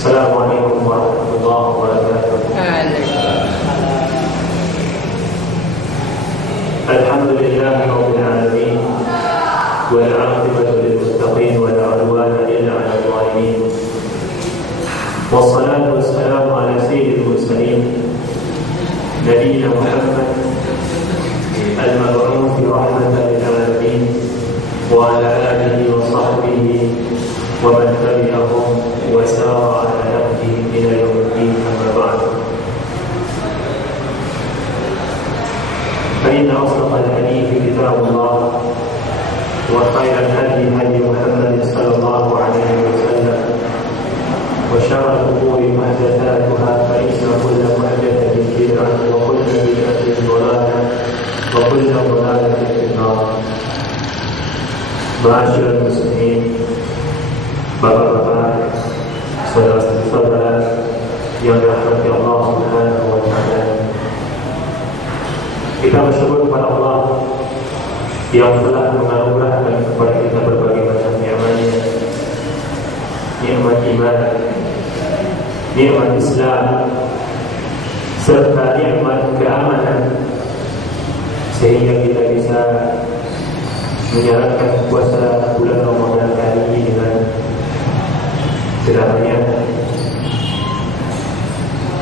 Assalamualaikum warahmatullahi wabarakatuh. Alhamdulillahi rabbil alamin wal 'aqibatu lil muttaqin wa la 'udwana illa 'alal zalimin. Wassalatu wassalamu ala sayyidil mursalin nabiyyina Muhammad al-mab'uts rahmatan lil 'alamin wa ala alihi wa sahbihi wa man tabi'ahum wa sara ala nahjihim ila yaumiddin, amma ba'd. فإن أصدق الحديث كتاب الله وخير الهدي هدي محمد صلى الله عليه وسلم وشر الأمور محدثاتها فإن كل محدثة بدعة وكل بدعة ضلالة وكل ضلالة في النار. معاشر المسلمين, bapak-bapak, saudara-saudara yang dirahmati Allah Subhanahu wa taala, kita bersyukur kepada Allah yang telah menganugerahkan kepada kita berbagai macam nikmat-Nya, nikmat iman, nikmat Islam, serta nikmat keamanan, sehingga kita bisa menjalankan puasa bulan Ramadan kali ini dengan sedangnya.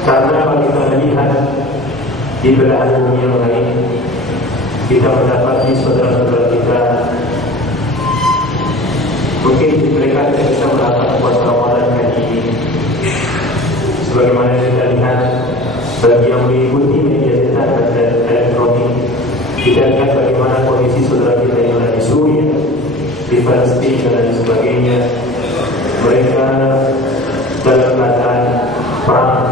Karena kalau kita melihat di belahan dunia lain, kita mendapati saudara-saudara kita mungkin mereka tidak bisa melakukan puasa Ramadan kali ini. Sebagaimana kita lihat, bagi yang mengikuti media cetak dan elektronik, kita lihat bagaimana kondisi saudara kita yang ada di Suriah, di Palestina dan sebagainya. Mereka dalam keadaan perang,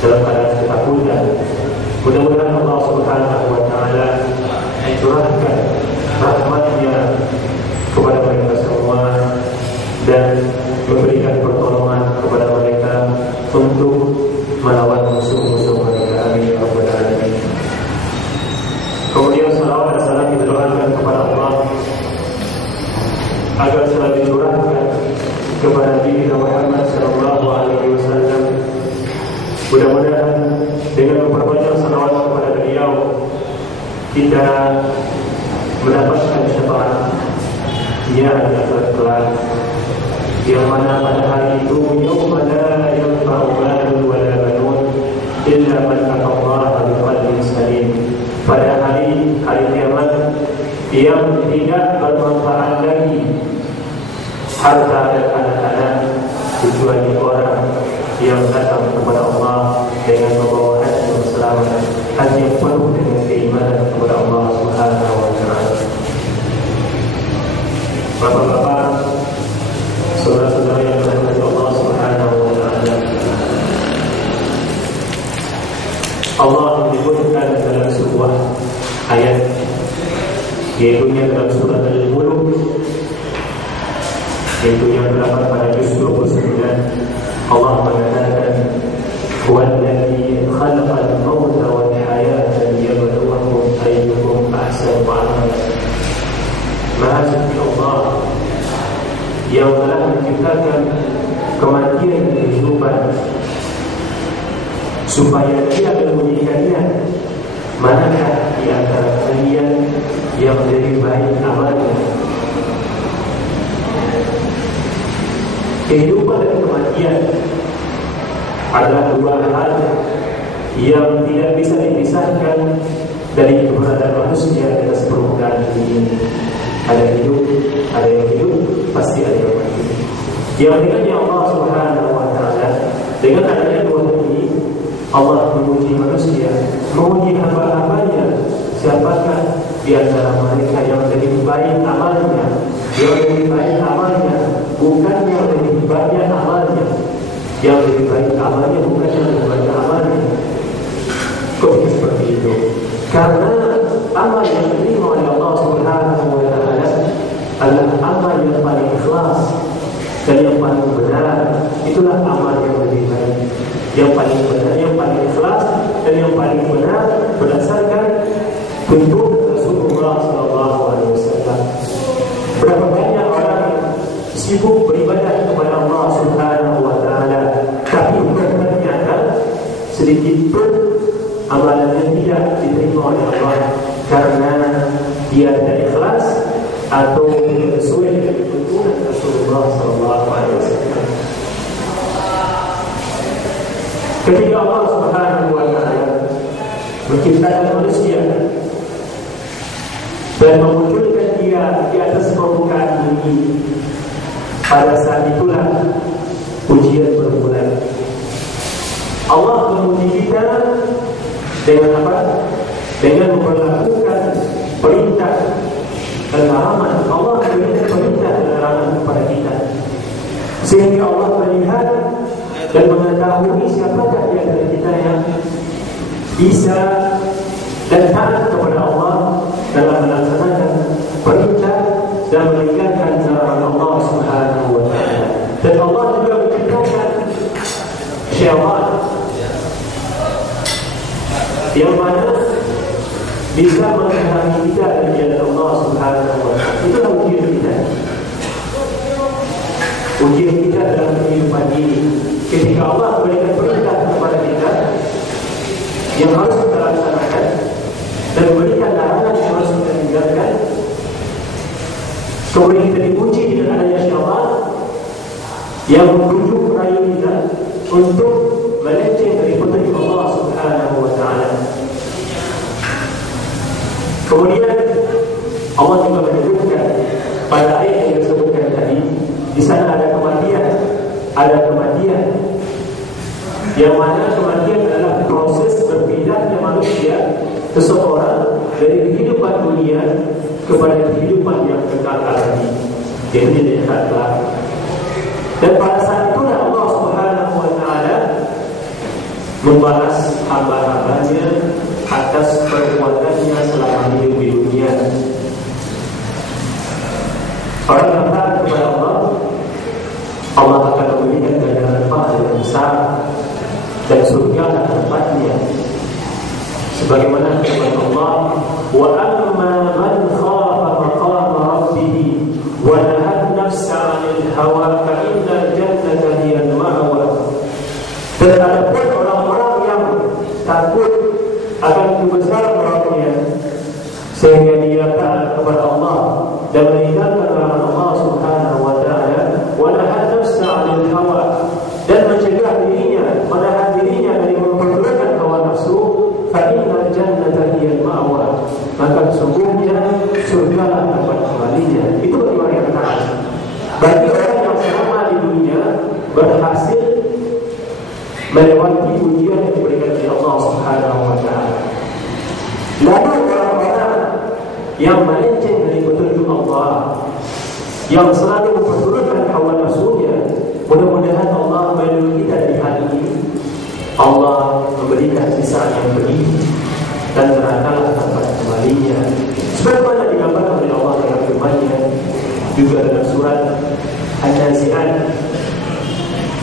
dalam keadaan ketakutan. Mudah-mudahan Allah Subhanahu wa taala mencurahkan rahmat-Nya kepada mereka semua dan memberikan pertolongan kepada mereka untuk melawan musuh-musuh mereka. Amin ya rabbal alamin. Kemudian salawat dan salam kita doakan kepada Allah agar selalu dicurahkan kepada Nabi Muhammad sallallahu alaihi wasallam. Mudah-mudahan dengan memperbanyak salawat kepada beliau, kita mendapatkan syafaat-Nya di akhirat kelak, yang mana pada hari itu yauma la yanfa'u malun wa la banun illa man atallaha biqalbin salim. Pada hari kiamat yang tidak bermanfaat lagi harta dan anak-anak kecuali orang yang datang kepada Allah dengan membawa hati yang selamat, hati yang penuh dengan keimanan kepada Allah Subhanahu wa taala. Bapak-bapak, saudara-saudara yang dirahmati Allah Subhanahu wa taala, Allah menyebutkan dalam sebuah ayat, yaitu dalam surah Al-Mulk, yaitu yang terdapat pada juz 29. Allah mengatakan, "Huwallazi khalaqal mauta wal hayata liyabluwakum ayyukum ahsanu amala." Maha suci Allah yang telah menciptakan kematian dan kehidupan supaya Dia mengujikannya, manakah di antara kalian yang lebih baik amalnya. Kehidupan dan kematian adalah dua hal yang tidak bisa dipisahkan dari keberadaan manusia di atas permukaan ini. Ada hidup, ada yang hidup, pasti ada yang mati. Yang dengannya Allah Subhanahu wa taala, dengan adanya dua ini, Allah menguji manusia, menguji hamba-hambanya. Siapakah di antara mereka yang lebih baik amalnya? Yang lebih baik amalnya, bukan yang lebih banyak amalnya. Yang lebih baik amalnya, bukan yang lebih banyak amalnya. Kok bisa seperti itu? Karena amal yang diterima oleh Allah Subhanahu wa taala adalah amal yang paling ikhlas dan yang paling benar. Itulah amal yang lebih baik, yang paling benar, yang paling ikhlas dan yang paling benar berdasarkan tuntunan Rasulullah sallallahu alaihi wasallam. Berapa banyak orang sibuk beribadah kepada Allah Subhanahu wa taala sedikit pun amalannya tidak diterima oleh Allah karena dia tidak ikhlas atau tidak sesuai dengan tuntunan Rasulullah SAW. Ketika Allah Subhanahu wa Ta'ala menciptakan manusia dan memunculkan dia di atas permukaan bumi, pada saat itulah ujian bermula. Allah menguji kita dengan apa? Dengan memperlakukan perintah dan larangan. Allah memberikan perintah dan larangan kepada kita, sehingga Allah melihat dan mengetahui siapakah di antara kita yang bisa dan taat kepada Allah dalam melaksanakan perintah dan meninggalkan larangan Allah Subhanahu wa Ta'ala. Dan Allah juga menciptakan syaitan yang mana bisa menghalangi kita dari jalan Allah Subhanahu wa Ta'ala. Itulah ujian kita. Ujian kita dalam kehidupan ini. Ketika Allah memberikan perintah kepada kita yang harus kita laksanakan dan memberikan larangan yang harus kita tinggalkan, kemudian kita diuji dengan adanya syaitan yang membujuk rayu kita untuk melenceng dari petunjuk Allah Subhanahu wa Ta'ala. Kemudian Allah juga menyebutkan pada ayat yang disebutkan tadi, di sana ada kematian, yang mana kematian adalah proses berpindahnya manusia seseorang dari kehidupan dunia kepada kehidupan yang kekal abadi, yaitu di akhirat. Dan pada saat itulah Allah Subhanahu wa Ta'ala membalas hamba-hambanya atas perbuatannya selama hidup di dunia. Orang yang taat kepada Allah, Allah akan memberikan ganjaran pahala yang besar dan surga adalah tempatnya. Sebagaimana firman Allah, wa amma man khafa maqama rabbih wa nahaa nafsa 'anil hawa fa innal jannata hiyal ma'wa. Dan adapun orang-orang yang takut akan kebesaran Rabbnya sehingga dia taat kepada Allah dan meninggalkan larangan Allah Subhanahu wa Ta'ala, wa nahaa nafsa 'anil hawa, dan mencegah dirinya, menahan dirinya dari memperburukan hawa nafsu, fa innal jannata hiyal ma'wa, maka sesungguhnya surga tempat kembalinya. Itu bagi orang yang taat. Bagi orang yang selama di dunia berhasil melewati ujian yang diberikan oleh Allah Subhanahu wa Ta'ala. Lalu orang-orang yang melenceng dari petunjuk Allah, yang selalu memperturutkan hawa nafsunya, mudah-mudahan Allah melindungi kita di hal ini. Allah memberikan sisa yang pedih dan nerakalah tempat kembalinya. Sebagaimana digambarkan oleh Allah dalam firman-Nya juga dalam surat An-Nazi'at,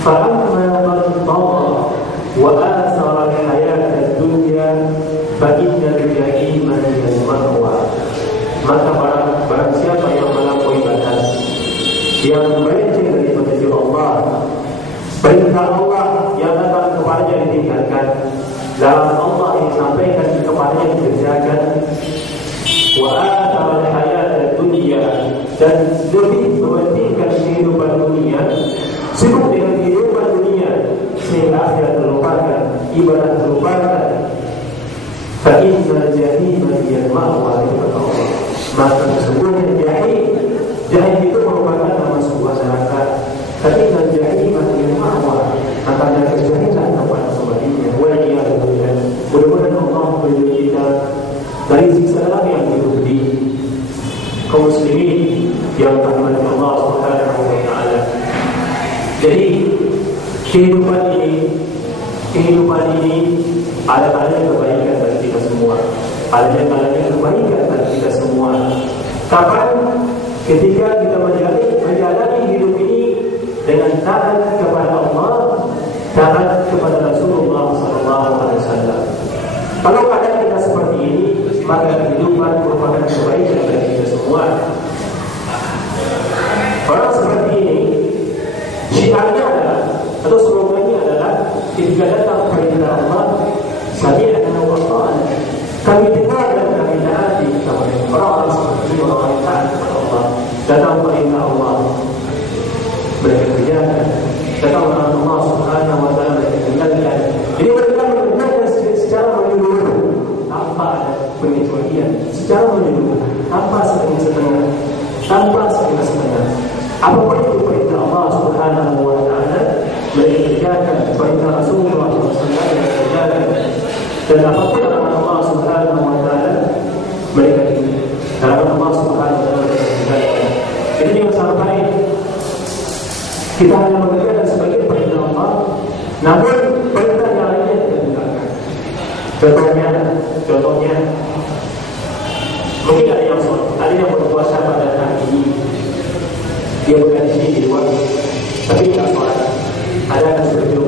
فَأَمَّا مَنْ طَغَى وَآثَرَ الْحَيَاةَ الدُّنْيَا فَإِنَّ الْجَحِيمَ هِيَ الْمَأْوَى. Maka barang siapa yang melampaui batas, yang melenceng dari petunjuk Allah, perintah Allah yang datang kepadanya ditinggalkan, larangan Allah yang disampaikan kepadanya dikerjakan, wa athara al-hayata dunya, dan lebih mementingkan kehidupan dunia, sibuk dengan kehidupan dunia sehingga akhirat terlupakan, ibadah terlupakan, fa innal jahima hiya al-ma'wa. Maka sesungguhnya jahim itu merupakan nama sebuah neraka. Fa innal jahima hiya al-ma'wa, maka neraka jahilah tempat kembalinya. Waliyadzubillah. Mudah-mudahan Allah melindungi kita dari siksa neraka yang begitu pedih. Kaum muslimin yang dirahmati Allah Subhanahu wa Ta'ala. Jadi kehidupan ini ada kalanya kebaikan bagi kita semua, ada kalanya kebaikan bagi kita semua. Kapan? Ketika kita menjalani hidup ini dengan taat kepada Allah, taat kepada Rasulullah SAW. Kalau keadaan kita seperti ini, maka kehidupan merupakan kebaikan bagi kita semua. Orang seperti ini, syiarnya adalah, atau slogannya adalah, ketika datang perintah Allah, sami'na wa ata'na, kami dengar dan kami taati. Orang-orang seperti orang-orang taat kepada Allah. Datang perintah Allah, mereka kerjakan. Datang Allah Subhanahu wa taala, mereka tinggalkan. Jadi mereka mengerjakan secara menyeluruh tanpa ada pengecualian, secara menyeluruh, tanpa setengah-setengah, tanpa setengah-setengah. Apapun itu perintah Allah Subhanahu wa taala, mereka kerjakan. Perintah Rasulullah SAW mereka kerjakan. Dan apapun Allah Subhanahu wa taala, mereka kerjakan. Allah Subhanahu wa taala mereka kerjakan. Jadi jangan sampai kita hanya mengerjakan sebagai perintah Allah, namun perintah yang lainnya tidak dilakukan. Contohnya, mungkin ada yang sholat, ada yang berpuasa pada hari ini, dia bukan di sini di luar, tapi tidak sholat. Ada yang seperti itu,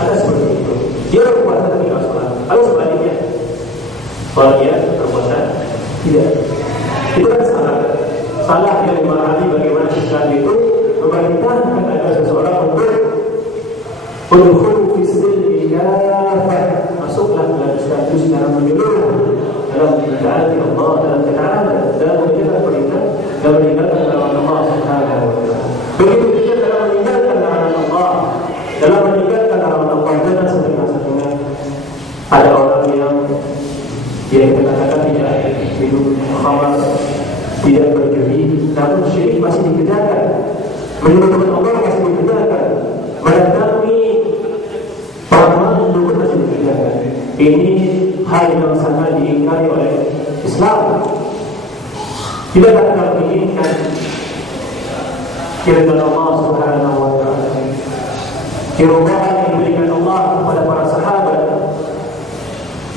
ada seperti itu. Dia berpuasa tapi tidak sholat. Lalu sebaliknya, kalau dia berpuasa tidak, itu kan salah. Salah yang dimahami bagaimana Islam itu memerintahkan agar seseorang untuk udkhulu fi silmi kafah, masuklah dalam Islam itu secara menyeluruh, dalam taati Allah, dalam ketaatan, dalam menjalankan perintah, dalam meninggalkan larangan Allah Subhanahu wa taala. Begitu juga dalam meninggalkan larangan Allah, dalam meninggalkan larangan Allah, jangan setengah-setengah. Ada orang yang dia katakan tidak minum khamar, tidak berjudi, namun syirik masih dikerjakan. Menyebutkan Allah masih dikerjakan. Mendatangi paraman itu masih dikerjakan. Ini hal yang sangat diingkari oleh Islam. Tidak akan menginginkan kiratan Allah Subhanahu wa taala, kiratan yang diberikan Allah kepada para sahabat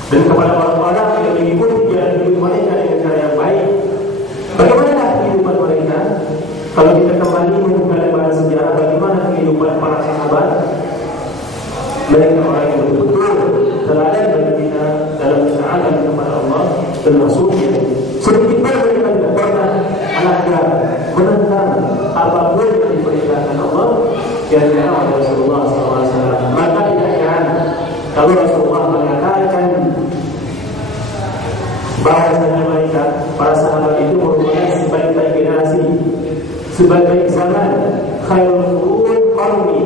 dan kepada orang-orang yang mengikuti jalan hidup mereka dengan cara yang baik. Bagaimana kehidupan mereka? Kalau kita kembali membuka lembaran sejarah, bagaimana kehidupan para sahabat? Mereka orang yang betul-betul teladan bagi kita dalam ketaatan kepada Allah dan Rasul-Nya. Sedikit pun mereka tidak pernah melanggar, menentang apapun yang diperintahkan Allah yang dilarang oleh Rasulullah SAW. Maka tidak heran kalau Rasulullah mengatakan bahwasanya mereka para sahabat itu merupakan sebaik-baik generasi, sebaik-baik zaman. Khairul qurun qarni,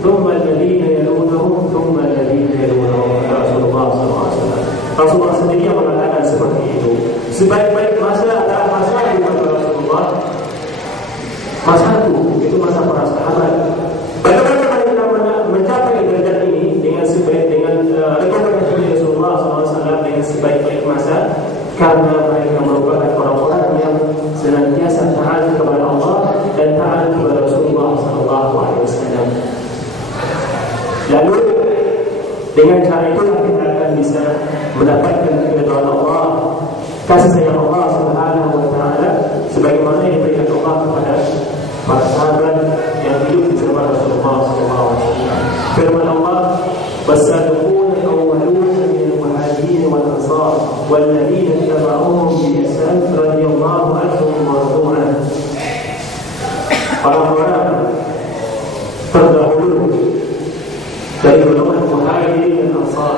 thumma alladhina yalunahum, thumma alladhina yalunahum. Rasulullah SAW. Rasulullah sendiri yang mengatakan seperti itu. Sebaik-baik masa adalah masa di zaman Rasulullah. Masa itu masa para sahabat. Bagaimana mereka mencapai derajat ini dengan rekomendasi Rasulullah SAW dengan sebaik-baik masa? Karena mereka merupakan orang-orang yang senantiasa taat kepada Allah dan taat kepada Rasulullah SAW. Lalu dengan cara itulah kita akan bisa mendapatkan keridhaan Allah, kasih sayang Allah Subhanahu wa taala, sebagaimana yang diberikan Allah kepada para sahabat yang hidup di zaman Rasulullah SAW. Firman Allah, "Was-sabiquna al-awwaluna minal muhajirin wal ansar wal-ladzina ittaba'uuhum bi-ihsan radhiyallahu anhum wa radu anhu." Orang-orang terdahulu dari golongan muhajirin dan ansar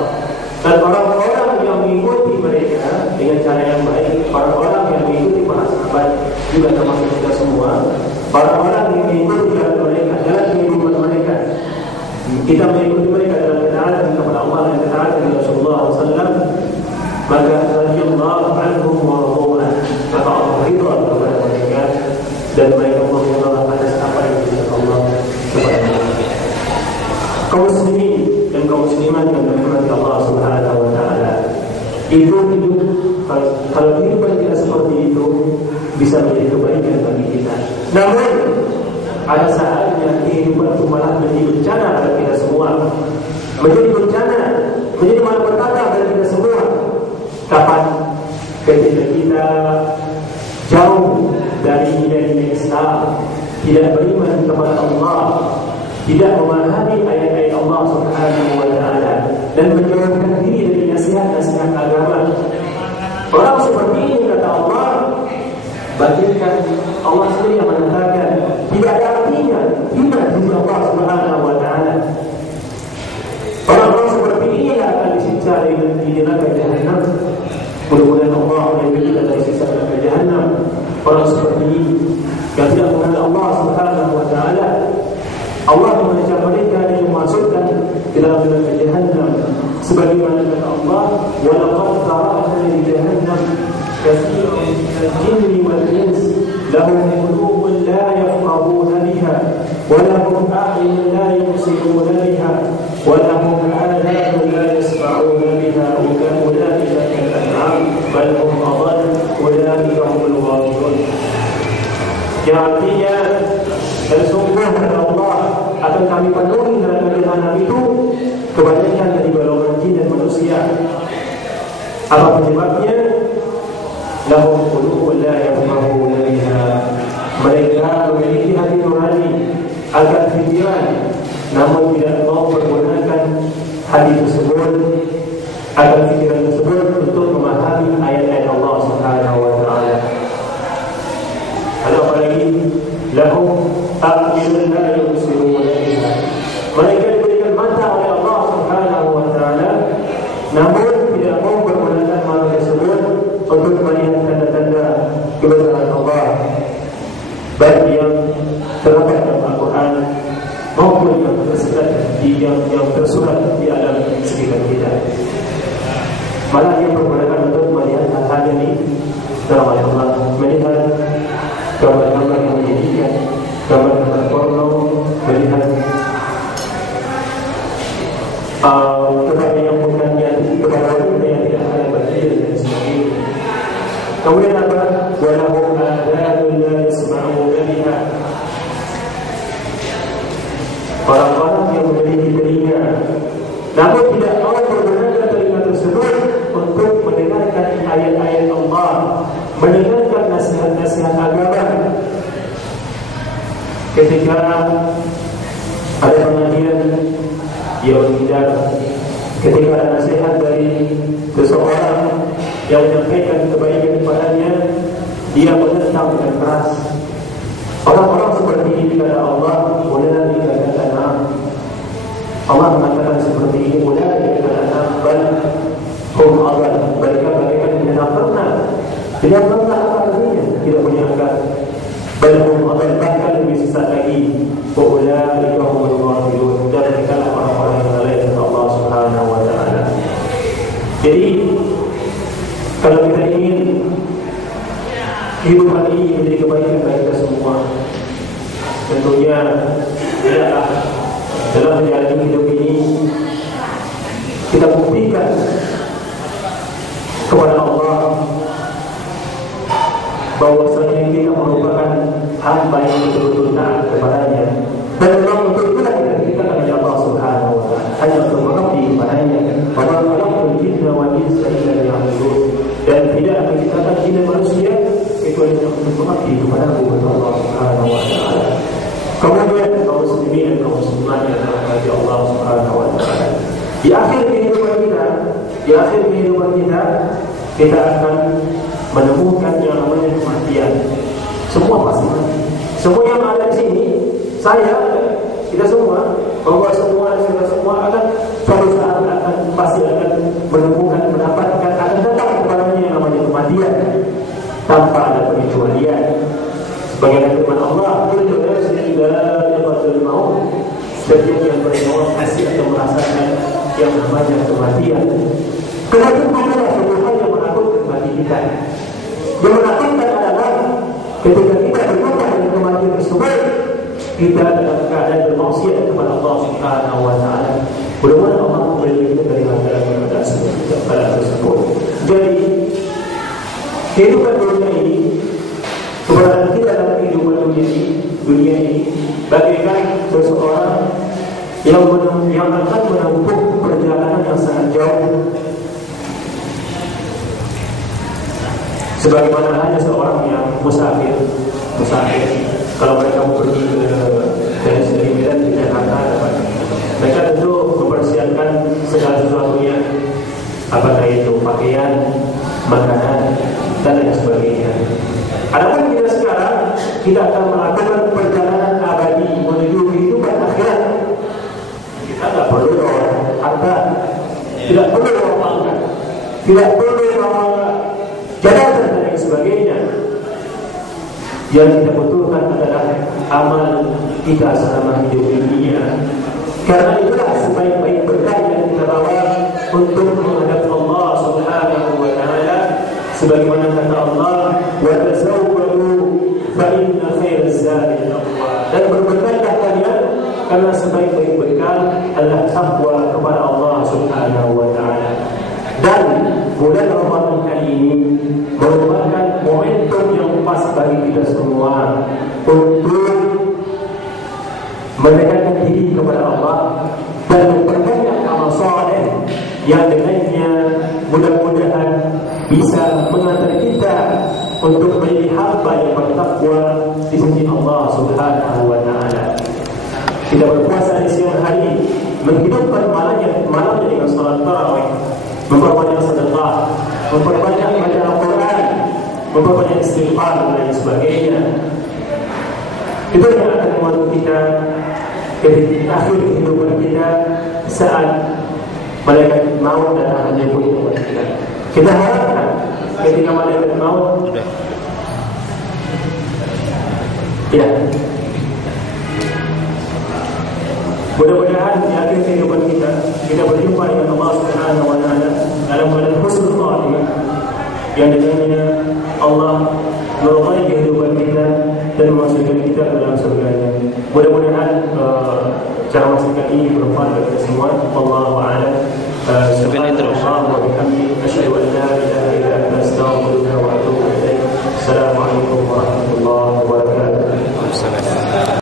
dan orang-orang yang mengikuti mereka dengan cara yang baik, orang-orang yang mengikuti para sahabat juga termasuk kita semua, orang-orang yang mengikuti jalan mereka, jalan kehidupan mereka. Kita mengikuti mereka dalam ketaatan kepada Allah dan ketaatan kepada Rasulullah SAW, maka radhiyallahu anhum wa radu anhu, maka Allah ridha kepada mereka dan mereka mengenal atas apa yang diberikan Allah kepada mereka. Kaum muslimin dan kaum muslimat yang dirahmati Allah Subhanahu wa taala, itu hidup, kalau kehidupan kita seperti itu bisa menjadi kebaikan bagi kita. Namun ada saatnya kehidupan itu malah menjadi bencana bagi kita semua, menjadi bencana, menjadi malapetaka bagi kita semua. Kapan? Ketika kita jauh dari nilai-nilai Islam, tidak beriman kepada Allah, tidak memahami ayat-ayat Allah Subhanahu wa taala dan menjauhkan diri dari nasihat-nasihat agama. Orang seperti ini, kata Allah, bagikan Allah sendiri yang mengatakan tidak ada artinya iman kepada Allah Subhanahu wa taala. Orang kita di neraka Jahannam. Mudah-mudahan Allah melindungi kita dari siksa neraka Jahannam. Orang seperti ini yang tidak mengenal Allah Subhanahu wa taala, Allah mengancam mereka dengan memasukkan ke dalam neraka Jahannam. Sebagaimana kata Allah, wa laqad zara'na li jahannam katsiran minal jinni wal ins lahum qulubun la yafqahuna biha wa lahum a'yunun la yubsiruna biha wa lahum adhanun la yasma'una biha ulaika kal an'am bal hum adall ulaika humul ghafilun. Yang artinya, dan sungguh kata Allah akan kami penuhi neraka Jahannam itu kebanyakan dari golongan jin dan manusia. Apa penyebabnya? Lahum qulubun la yafqahuna biha. Mereka memiliki hati nurani, akan pikiran, namun tidak mau menggunakan hati tersebut, akan pikiran tersebut untuk memahami ayat-ayat Allah Subhanahu wa taala. Ada apa lagi? Lahum a'yunun la yubsiruna biha. Mereka diberikan mata oleh Allah Subhanahu wa taala, namun tidak mau menggunakan mata tersebut untuk melihat tanda-tanda kebesaran Allah, baik yang terdapat dalam Al-Quran maupun yang tersurat di alam sekitar kita. Malah yang menggunakan untuk melihat hal-hal ini dalam Allah, melihat gambar-gambar yang menyedihkan, gambar-gambar porno, melihat kepada yang bukan yang kepada yang tidak ada berdiri dan sebagainya. Kemudian apa? Walahum adhanun la yasma'una biha. Orang-orang yang memiliki telinga, namun tidak mau menggunakan telinga tersebut untuk mendengarkan ayat-ayat Allah, mendengarkan nasihat-nasihat agama. Ketika ada pengajian, dia berhindar. Ketika ada nasihat dari seseorang yang menyampaikan kebaikan kepadanya, dia menentang dengan keras. Orang-orang seperti ini kata Allah, mulai dikatakan Allah mengatakan seperti ini, mulai dikatakan bal hum adall. Mereka bagaikan tidak pernah apa artinya, tidak punya akal. Bal hum adall, bahkan lebih sesat lagi. Ulaika humul ghafilun, dan mereka orang-orang yang lalai kepada Allah Subhanahu wa taala. Jadi kalau kita ingin kehidupan ini menjadi kebaikan bagi kita semua, tentunya tidaklah dalam menjalani hidup ini kita buktikan kepada Allah bahwasanya kita merupakan hamba yang betul-betul taat kepadanya, dan memang untuk itulah kita diberikan oleh Allah Subhanahu wa taala hanya untuk mengabdi kepadanya. Wa ma khalaqtul jinna wal insa illa liya'budun, dan tidak akan diciptakan jin dan manusia kecuali untuk mengabdi kepada Allah Subhanahu wa taala. Kemudian kaum muslimin dan kaum muslimat yang dirahmati Allah Subhanahu wa taala, di akhir kehidupan kita, kita akan menemukan yang namanya kematian. Semua pasti mati. Semua yang ada di sini, kita semua, bahwa kita semua akan suatu saat pasti akan menemukan, mendapatkan, akan datang kepadanya yang namanya kematian tanpa ada pengecualian. Sebagaimana firman Allah, kullu nafsin dha'iqatul maut, setiap yang bernyawa pasti akan merasakan yang namanya kematian. Kematian adalah suatu hal yang menakutkan bagi kita. Yang menakutkan adalah ketika kita berjumpa dengan kematian tersebut, kita dalam keadaan bermaksiat kepada Allah Subhanahu wa taala. Mudah-mudahan Allah memberi kita dari keadaan tersebut. Jadi kehidupan dunia ini, keberadaan kita dalam kehidupan dunia ini bagaikan seseorang yang akan menempuh perjalanan yang sangat jauh. Sebagaimana hanya seorang yang musafir, kalau mereka mau pergi dari Medan ke Jakarta, mereka tentu mempersiapkan segala sesuatunya, apakah itu pakaian, makanan, dan lain sebagainya. Adapun kita sekarang, kita akan melakukan perjalanan abadi menuju kehidupan akhirat. Kita tidak perlu harta, tidak perlu beramalkan, tidak perlu beramalkan jabatan dan lain sebagainya. Yang kita butuhkan adalah amal kita selama hidup ini. Karena itulah sebaik-baik bekal yang kita bawa untuk menghadap Allah Subhanahu wa taala, sebagaimana kata Allah, wa tazawwadu fa inna khairaz zadi taqwa. Dan berbekallah kalian, karena sebaik-baik bekal adalah takwa kepada Allah Subhanahu wa taala. Dan bulan Ramadan kali ini merupakan momentum yang pas bagi kita semua untuk mendekatkan diri kepada Allah dan memperbanyak amal saleh yang dengannya mudah-mudahan bisa mengantar kita untuk menjadi hamba yang bertakwa di sisi Allah Subhanahu wa taala. Kita berpuasa di siang hari, menghidupkan malamnya dengan salat tarawih, memperbanyak sedekah, memperbanyak baca Al-Quran, memperbanyak istighfar dan lain sebagainya. Itu yang akan membantu kita ketika akhir kehidupan kita saat malaikat maut datang menjemput kita. Kita harapkan ketika malaikat maut ya, mudah-mudahan di akhir kehidupan kita berjumpa dengan Allah Subhanahu wa taala dalam keadaan husnul khatimah, yang dengannya Allah meridai kehidupan kita dan memasukkan kita ke dalam surga-Nya. Mudah-mudahan cara masukkan ini bermanfaat bagi kita semua. Wallahu a'lam. Subhanallah wa bihamdihi